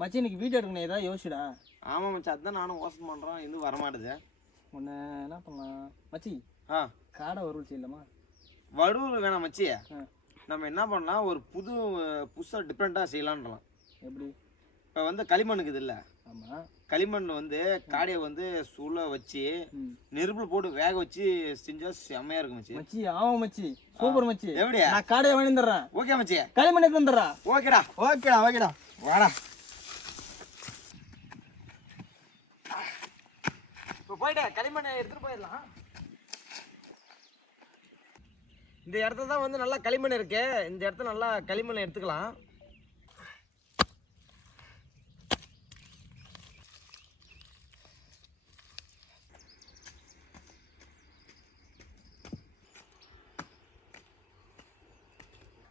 மச்சி இன்னைக்கு வீடியோ எடுக்கணும் ஏதாவது யோசிச்சுடா. ஆமாம் மச்சி, அதுதான் நானும் யோசனை பண்ணுறேன். இன்னும் வரமாட்டுது. ஒன்று என்ன பண்ணலாம் மச்சி? காடை வறுவல் செய்யலாமா? வறுவல் வேணாம் மச்சி. நம்ம என்ன பண்ணலாம், ஒரு புதுசாக டிஃப்ரெண்ட்டாக செய்யலான்றலாம். எப்படி? இப்போ வந்து களிமண்ணுக்குது இல்லை? ஆமாம். களிமண் வந்து காடையை வந்து சுள்ள வச்சு நெருப்புல போட்டு வேக வச்சு செஞ்சா செம்மையா இருக்கும் மச்சி. மச்சி ஆமாம் மச்சி, சூப்பர் மச்சி. எப்படி? நான் காடையை வாங்கி தந்துடுறேன். ஓகே மச்சி. களிமண் எடுத்து வந்துடுறா. ஓகேடா ஓகேடா ஓகேடா, வாடா. இப்போ போயிட்டு களிமண்ணை எடுத்துட்டு போயிடலாம். இந்த இடத்துல தான் வந்து நல்லா களிமண் இருக்கு. இந்த இடத்துல நல்லா களிமண்ணை எடுத்துக்கலாம்.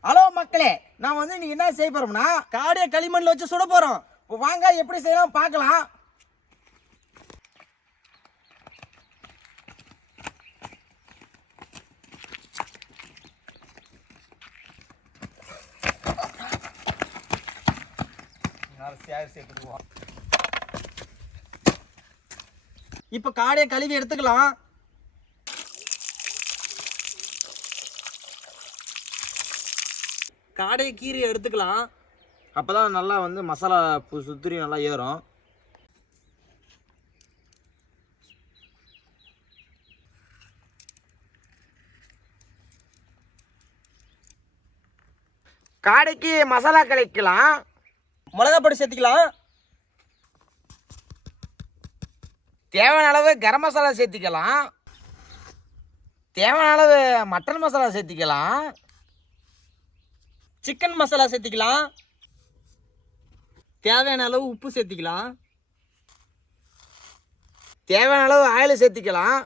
ஹலோ மக்களே, நான் வந்து இன்னைக்கு என்ன செய்ய போறோம்னா காடையை களிமண்ணில் வச்சு சுட போகிறோம். இப்போ வாங்க எப்படி செய்யலாம் பார்க்கலாம். இப்போ காடையை கழுவி எடுத்துக்கலாம். காடையை கீரி எடுத்துக்கலாம். அப்போதான் நல்லா வந்து மசாலா சுத்திரி நல்லா ஏறும். காடைக்கு மசாலா கலக்கலாம். மிளகா பொடி சேர்த்துக்கலாம். தேவையான அளவு கரம் மசாலா சேர்த்திக்கலாம். தேவையான அளவு மட்டன் மசாலா சேர்த்திக்கலாம். சிக்கன் மசாலா சேர்த்திக்கலாம். தேவையான அளவு உப்பு சேர்த்திக்கலாம். தேவையான அளவு ஆயில் சேர்த்திக்கலாம்.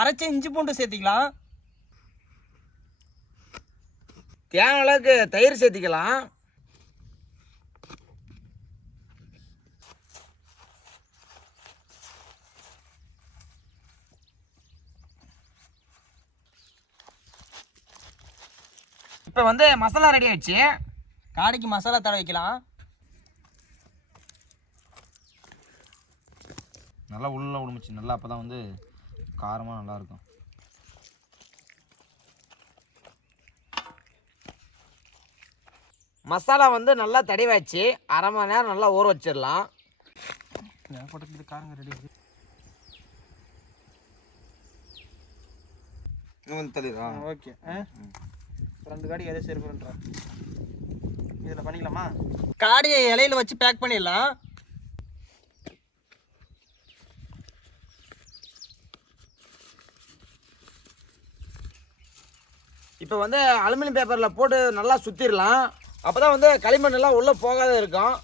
அரைச்ச இஞ்சி பூண்டு சேர்த்திக்கலாம். தேவையான அளவுக்கு தயிர் சேர்த்திக்கலாம். இப்போ வந்து மசாலா ரெடி ஆயிடுச்சு. காடைக்கு மசாலா தடவை வைக்கலாம். நல்லா உள்ள விடுமுச்சு நல்லா, அப்போ தான் வந்து காரமாக நல்லாயிருக்கும். மசாலா வந்து நல்லா தடவாச்சு. அரை மணி நேரம் நல்லா ஊற வச்சிடலாம். காரங்க ரெடி. ஓகே, 2 காடி எதை சேர்க்கிறோன்றா இதில் பண்ணிக்கலாமா? காடையை இலையில வச்சு பேக் பண்ணிடலாம். இப்போ வந்து அலுமினியம் பேப்பரில் போட்டு நல்லா சுற்றிடலாம். அப்போ தான் வந்து களிமண் எல்லாம் உள்ளே போகாத இருக்கும்.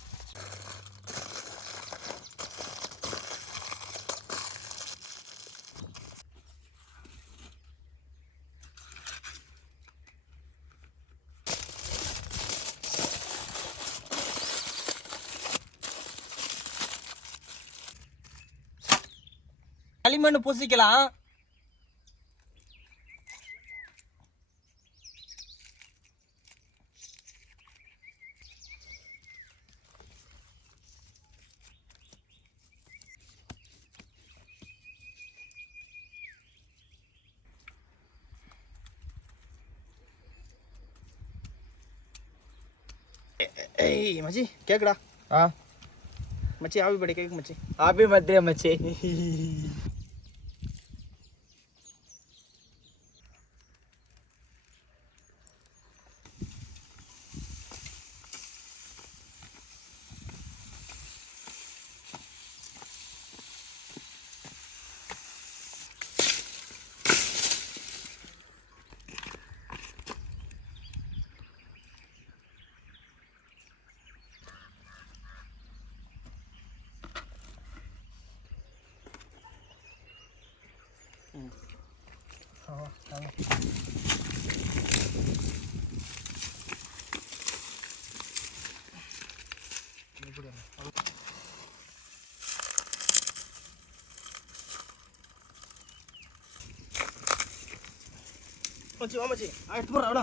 களிமண் பூசிக்கலாம். ஏய் மச்சி கேக்குடா? மச்சி ஹாப்பி பர்த்டே கேக் மச்சி. ஹாப்பி பர்த்டே மச்சி. மச்சி வா மச்சி, எடுத்து போடுறா.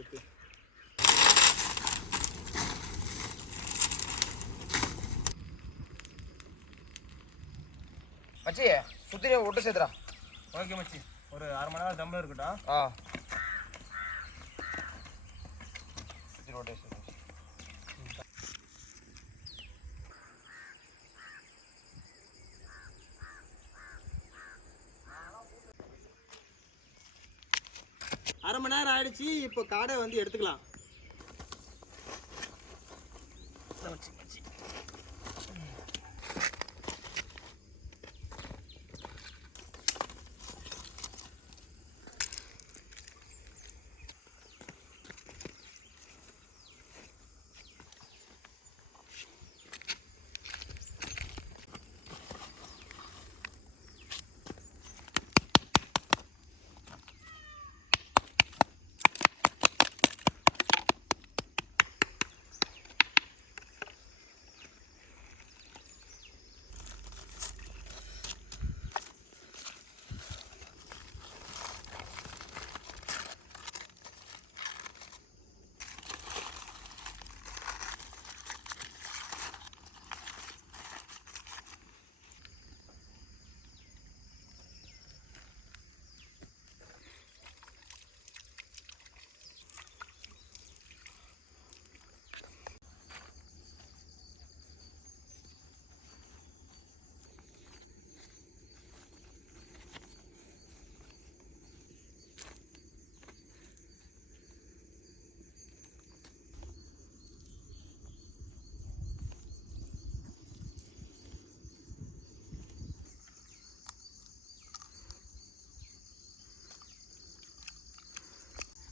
ஓகே மச்சி சுத்திரியை விட்டு சேர்த்துடா. ஓகே மச்சி, ஒரு 1/2 மணி நேரம் தம்பில் இருக்கட்டும். சுத்திரி விட்டு சேர்த்து. அரை மணி நேரம் ஆயிடுச்சு. இப்போ காடை வந்து எடுத்துக்கலாம்.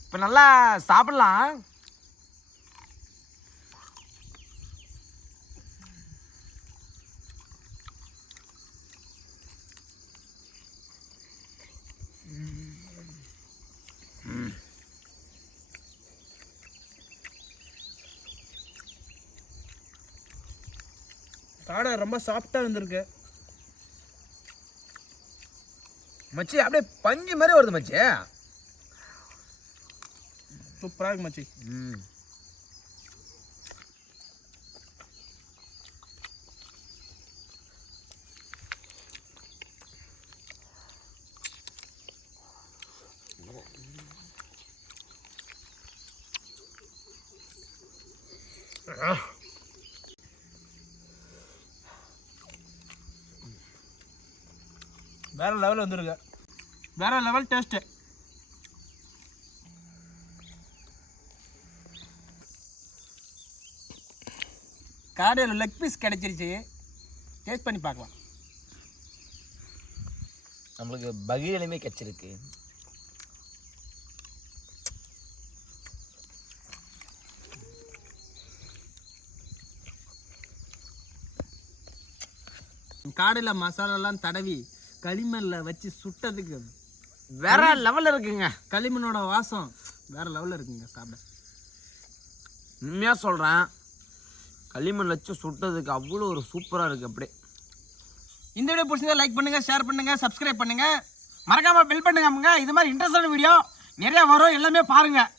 இப்போ நல்லா சாப்பிடலாம். காடை ரொம்ப சாஃப்டாக இருந்திருக்கு மச்சி. அப்படியே பஞ்சு மாதிரி வருது மச்சி. சூப்பராக இருக்கு மச்சி. வேற லெவல் வந்துருக்கு. வேற லெவல் டேஸ்ட்டு. காடையில் லெக் பீஸ் கிடைச்சிருச்சு. டேஸ்ட் பண்ணி பார்க்கலாம். நம்மளுக்கு பகீரலுமே கிடைச்சிருக்கு. காடையில் மசாலாலாம் தடவி களிமண்ணில் வச்சு சுட்டதுக்கு வேற லெவலில் இருக்குங்க. களிமண்ணோட வாசம் வேற லெவலில் இருக்குங்க சாப்பிட. உண்மையாக சொல்கிறேன், களிமண் வச்சு சுட்டதுக்கு அவ்வளோ ஒரு சூப்பராக இருக்குது. அப்படியே இந்த வீடியோ பிடிச்சிருந்தா லைக் பண்ணுங்கள், ஷேர் பண்ணுங்கள், சப்ஸ்கிரைப் பண்ணுங்கள், மறக்காமல் பெல் பண்ணுங்க. இது மாதிரி இன்ட்ரெஸ்டான வீடியோ நிறையா வரும், எல்லாமே பாருங்கள்.